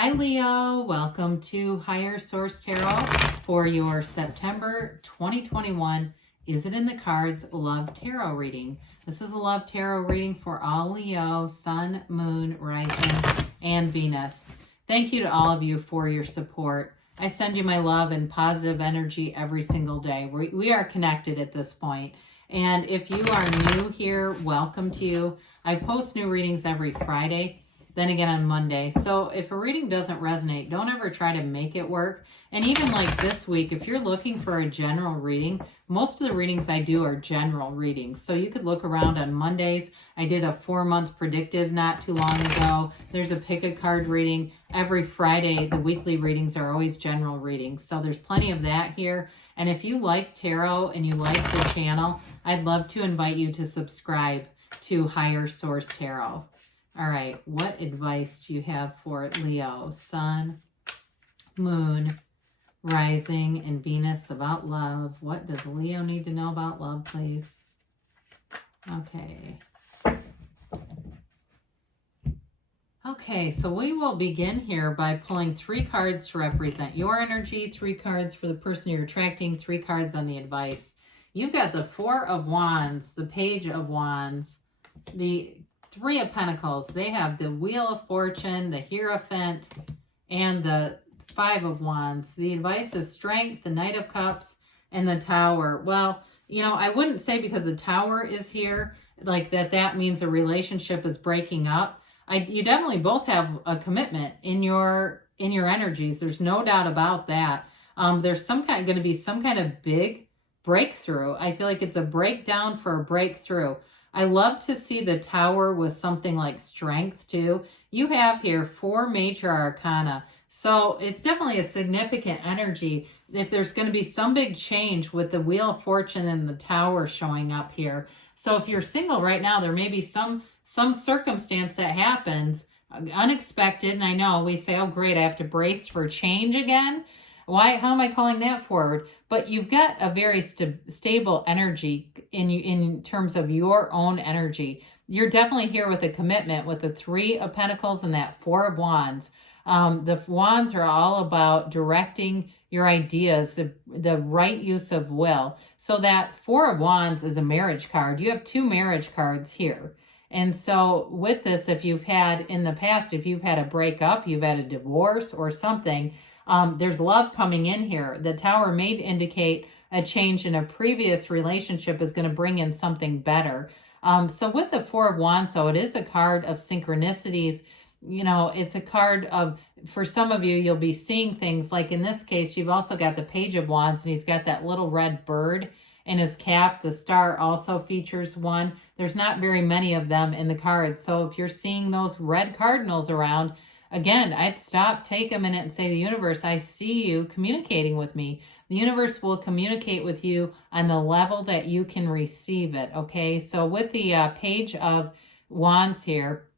Hi Leo, welcome to Higher Source Tarot for your September 2021 Is It in the Cards Love Tarot reading. This is a love tarot reading for all Leo, Sun, Moon, Rising, and Venus. Thank you to all of you for your support. I send you my love and positive energy every single day. We are connected at this point. And if you are new here, welcome to you. I post new readings every Friday, then again on Monday. So if a reading doesn't resonate, don't ever try to make it work. And even like this week, if you're looking for a general reading, most of the readings I do are general readings. So you could look around on Mondays. I did a 4-month predictive not too long ago. There's a pick a card reading. Every Friday, the weekly readings are always general readings. So there's plenty of that here. And if you like tarot and you like the channel, I'd love to invite you to subscribe to Higher Source Tarot. All right, what advice do you have for Leo, Sun, Moon, Rising, and Venus about love? What does Leo need to know about love, please? Okay. Okay, so we will begin here by pulling 3 cards to represent your energy, 3 cards for the person you're attracting, 3 cards on the advice. You've got the 4 of Wands, the Page of Wands, the 3 of Pentacles. They have the Wheel of Fortune, the Hierophant, and the 5 of Wands. The advice is Strength, the Knight of Cups, and the Tower. Well, you know, I wouldn't say because the Tower is here, like that means a relationship is breaking up. You definitely both have a commitment in your energies. There's no doubt about that. There's going to be some kind of big breakthrough. I feel like it's a breakdown for a breakthrough. I love to see the Tower with something like Strength too. You have here 4 major arcana. So it's definitely a significant energy if there's going to be some big change with the Wheel of Fortune and the Tower showing up here. So if you're single right now, there may be some circumstance that happens unexpected. And I know we say, oh great, I have to brace for change again. How am I calling that forward? But you've got a very stable energy in terms of your own energy. You're definitely here with a commitment with the 3 of Pentacles and that 4 of Wands. The Wands are all about directing your ideas, the right use of will. So that 4 of Wands is a marriage card. You have 2 marriage cards here. And so with this, if you've had in the past, if you've had a breakup, you've had a divorce or something, there's love coming in here. The Tower may indicate a change in a previous relationship is going to bring in something better. So with the 4 of Wands, so it is a card of synchronicities. You know, it's a card of, for some of you, you'll be seeing things like in this case, you've also got the Page of Wands and he's got that little red bird in his cap. The star also features one. There's not very many of them in the cards. So if you're seeing those red cardinals around, again, I'd stop, take a minute and say, the universe, I see you communicating with me. The universe will communicate with you on the level that you can receive it, okay? So with the Page of Wands here,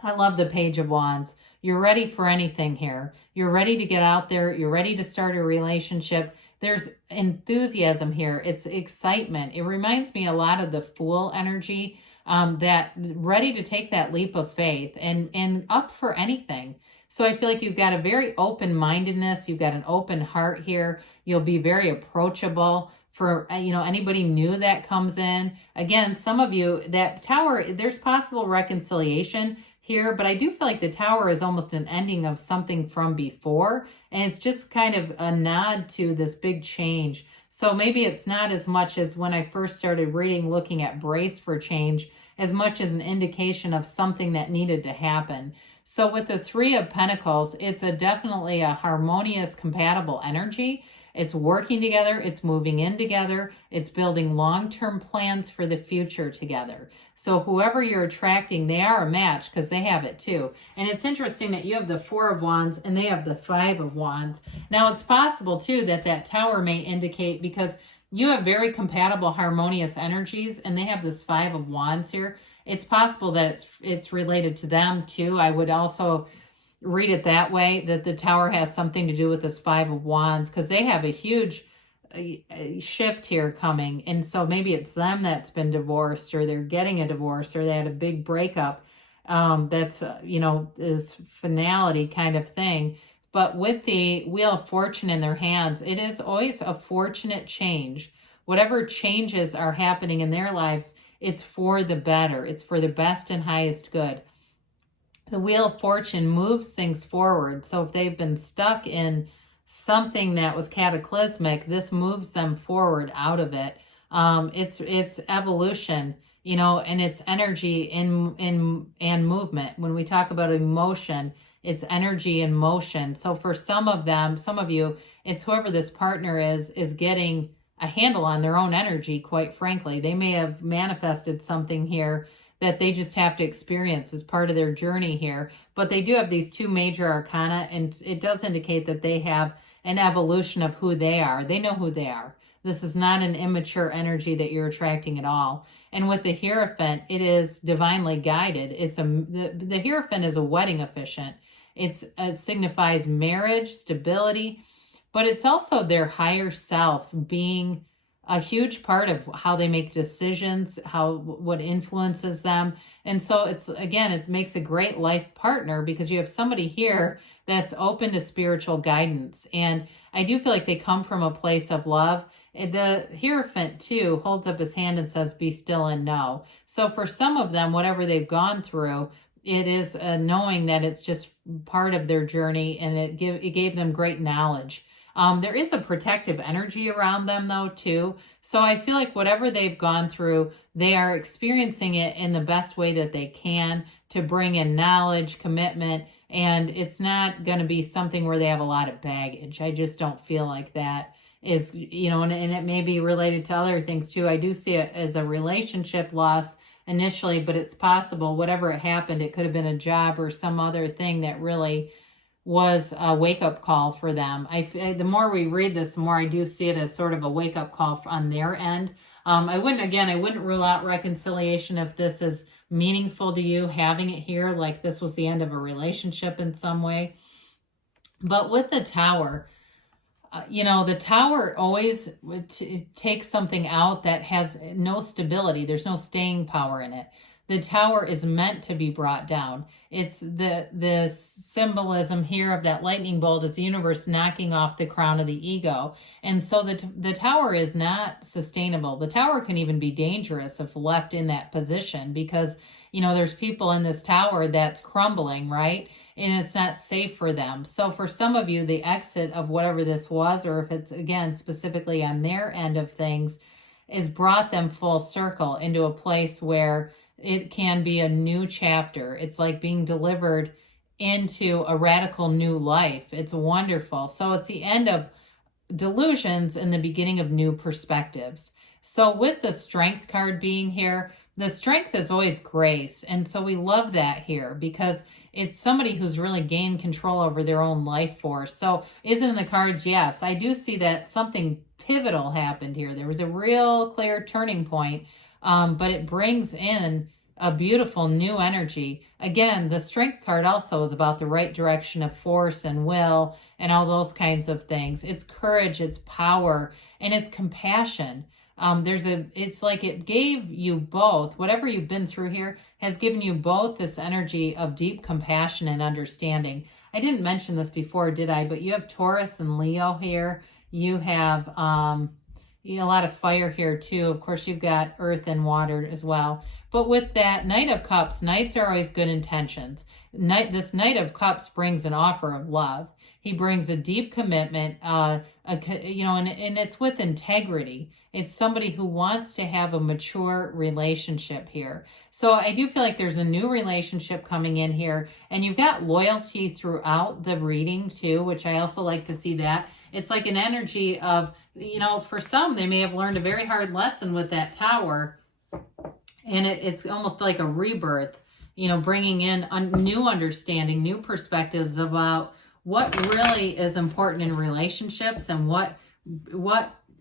I love the Page of Wands. You're ready for anything here. You're ready to get out there. You're ready to start a relationship. There's enthusiasm here. It's excitement. It reminds me a lot of the Fool energy, that ready to take that leap of faith and up for anything. So I feel like you've got a very open-mindedness. You've got an open heart here. You'll be very approachable for, anybody new that comes in. Again, some of you, that Tower, there's possible reconciliation here, but I do feel like the Tower is almost an ending of something from before, and it's just kind of a nod to this big change. So maybe it's not as much as when I first started reading, looking at brace for change, as much as an indication of something that needed to happen. So with the 3 of Pentacles, it's definitely a harmonious, compatible energy. It's working together, it's moving in together, it's building long-term plans for the future together. So whoever you're attracting, they are a match because they have it too. And it's interesting that you have the 4 of Wands and they have the 5 of Wands. Now it's possible too that Tower may indicate, because you have very compatible, harmonious energies and they have this 5 of Wands here. It's possible that it's related to them too. I would also read it that way, that the Tower has something to do with this 5 of Wands, because they have a huge shift here coming. And so maybe it's them that's been divorced, or they're getting a divorce, or they had a big breakup. That's, is finality kind of thing. But with the Wheel of Fortune in their hands, it is always a fortunate change. Whatever changes are happening in their lives, it's for the better. It's for the best and highest good. The Wheel of Fortune moves things forward. So if they've been stuck in something that was cataclysmic, this moves them forward out of it. It's evolution, and it's energy and movement. When we talk about emotion, it's energy and motion. So for some of you, it's whoever this partner is getting a handle on their own energy, quite frankly. They may have manifested something here that they just have to experience as part of their journey here. But they do have these two major arcana, and it does indicate that they have an evolution of who they are. They know who they are. This is not an immature energy that you're attracting at all. And with the Hierophant, it is divinely guided. The Hierophant is a wedding officiant. It signifies marriage, stability, but it's also their higher self being a huge part of how they make decisions, what influences them. And so it makes a great life partner because you have somebody here that's open to spiritual guidance. And I do feel like they come from a place of love. The Hierophant too holds up his hand and says, be still and know. So for some of them, whatever they've gone through, it is knowing that it's just part of their journey, and it gave them great knowledge. There is a protective energy around them though too. So I feel like whatever they've gone through, they are experiencing it in the best way that they can to bring in knowledge, commitment, and it's not going to be something where they have a lot of baggage. I just don't feel like that is, and it may be related to other things too. I do see it as a relationship loss initially, but it's possible whatever it happened, it could have been a job or some other thing that really was a wake-up call for them. The more we read this, the more I do see it as sort of a wake-up call on their end. I wouldn't rule out reconciliation if this is meaningful to you, having it here, like this was the end of a relationship in some way. But with the Tower, the Tower always takes something out that has no stability. There's no staying power in it. The Tower is meant to be brought down. It's the symbolism here of that lightning bolt is the universe knocking off the crown of the ego. And so the Tower is not sustainable. The Tower can even be dangerous if left in that position because, there's people in this Tower that's crumbling, right? And it's not safe for them. So for some of you, the exit of whatever this was, or if it's, again, specifically on their end of things, is brought them full circle into a place where it can be a new chapter. It's like being delivered into a radical new life. It's wonderful. So it's the end of delusions and the beginning of new perspectives. So with the Strength card being here, the Strength is always grace. And so we love that here because it's somebody who's really gained control over their own life force. So is it in the cards? Yes. I do see that something pivotal happened here. There was a real clear turning point, but it brings in a beautiful new energy. Again, the Strength card also is about the right direction of force and will and all those kinds of things. It's courage, it's power, and it's compassion. It's like it gave you both, whatever you've been through here has given you both this energy of deep compassion and understanding. I didn't mention this before, did I? But you have Taurus and Leo here. You have a lot of fire here too. Of course, you've got earth and water as well. But with that Knight of Cups, Knights are always good intentions. This Knight of Cups brings an offer of love. He brings a deep commitment, and it's with integrity. It's somebody who wants to have a mature relationship here. So I do feel like there's a new relationship coming in here, and you've got loyalty throughout the reading too, which I also like to see that. It's like an energy of, for some, they may have learned a very hard lesson with that Tower, and it's almost like a rebirth, bringing in a new understanding, new perspectives about what really is important in relationships and what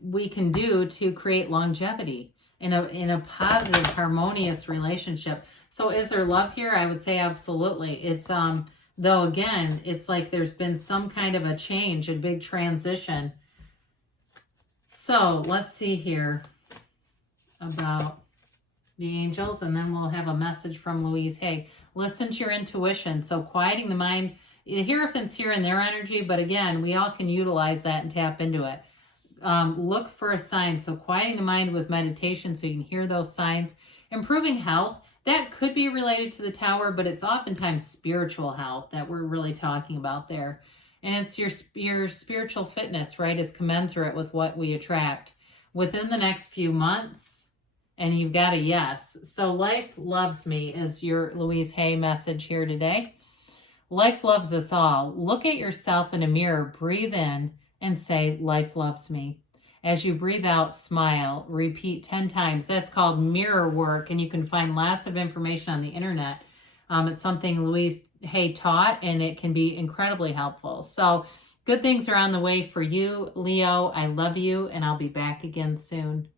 we can do to create longevity in a positive, harmonious relationship. So is there love here? I would say absolutely. It's though again, it's like there's been some kind of a change, a big transition. So let's see here about the angels, and then we'll have a message from Louise Hay. Listen to your intuition. So quieting the mind, the Hierophant's here in their energy, but again, we all can utilize that and tap into it. Look for a sign. So quieting the mind with meditation so you can hear those signs. Improving health. That could be related to the tower, but it's oftentimes spiritual health that we're really talking about there. And it's your spiritual fitness, right, is commensurate with what we attract within the next few months. And you've got a yes. So life loves me is your Louise Hay message here today. Life loves us all. Look at yourself in a mirror, breathe in, and say, life loves me. As you breathe out, smile. Repeat 10 times. That's called mirror work, and you can find lots of information on the internet. It's something Louise Hay taught, and it can be incredibly helpful. So good things are on the way for you, Leo. I love you, and I'll be back again soon.